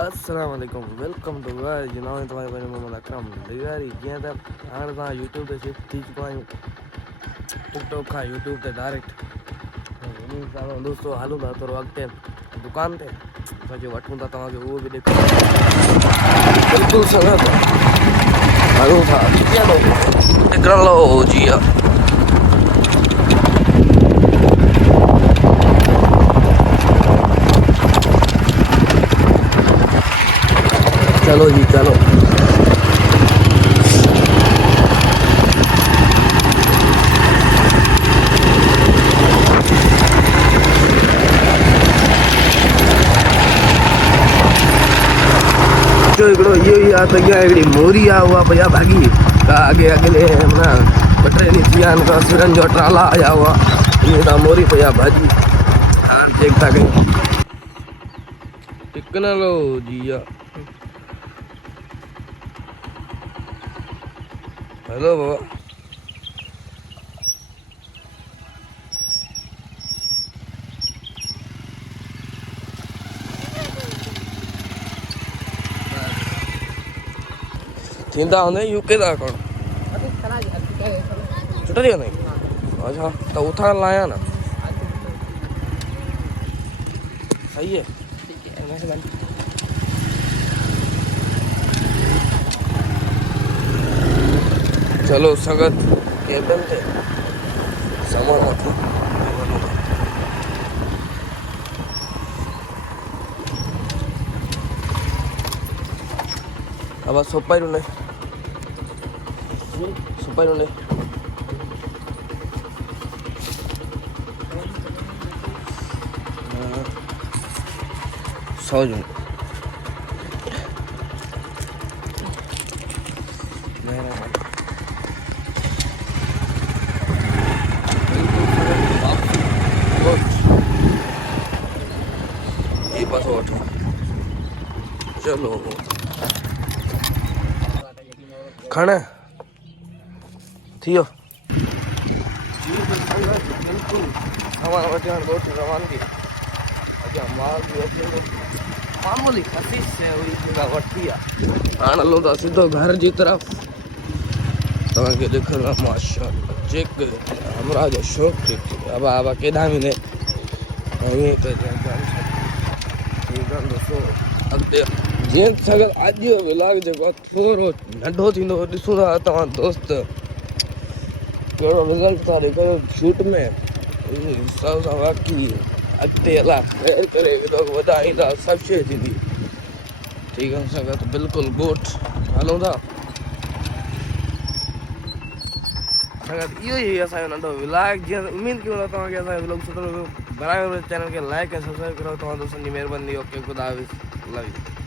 अस्सलाम वालेकुम welcome to guys जनाब तुम्हारे भाई मोहम्मद अकरम दिगारी जिया त हाणे तव्हां यूट्यूब ते शिफ्ट थी चुका आहियूं टिकटॉक खां यूट्यूब ते डायरेक्ट उन्हीं सां दोस्तों हलूं था थोरो अॻिते दुकान ते असांखे वठूं था तव्हांखे उहो बि ॾेखारियूं बिल्कुलु सनत हलूं था निकिरण लो जी आहे चलो जी चलो जो हिकिड़ो इहो ई आहे त अॻियां हिकिड़ी मोरी आहे उहा भैया भाॻी का अॻे अॻिले माना ॿ टे ॾींहं थी विया आहिनि का सिरनि जो ट्राला आया हुआ ईअं तां मोरी भैया भाॼी हार चेक था कयूं टेक्नोलॉजी हेलो बाबा थींदा हूंदा यूके था कोन छुट्टा थी वेंदा आहिनि अच्छा त उथां लाया न सही है चलो संगत केबिन ते सामान वठी अब सोपाई ने सौ ये पास वठो चलो खाना थियो बिल्कुल सामान वठी दोस्त रवानगी अच्छा माल भी अचे मामूली खसीस से हुई जगह वठी आहे हाणे हलूं था सिधो घर जी तरफ़ तव्हांखे ॾेखारियो माशाअल्लाह चेक हमरा जो शौक़ अब केॾां बि न ईअं त दोस्तों अॻिते जीअं अगरि अॼु जो व्लॉग जेको आहे थोरो नंढो थींदो ॾिसूं था तव्हां दोस्त कहिड़ो रिज़ल्ट था ॾेखारियो शूट में हिसाब सां बाक़ी अॻिते अलाह ख़ैर करे व्लॉग वधाईंदा सभु शइ थींदी ठीकु आहे संगत बिल्कुलु गोठ हलूं था संगत इहो ई असांजो नंढो व्लॉग जीअं उमेद कयूं था तव्हांखे असांजो व्लॉग सुठो लॻो बनायो चैनल खे लाइक ऐं सब्सक्राइब करो तव्हां दोस्तनि जी महिरबानी ओके ख़ुदा हाफ़िज़ लव यू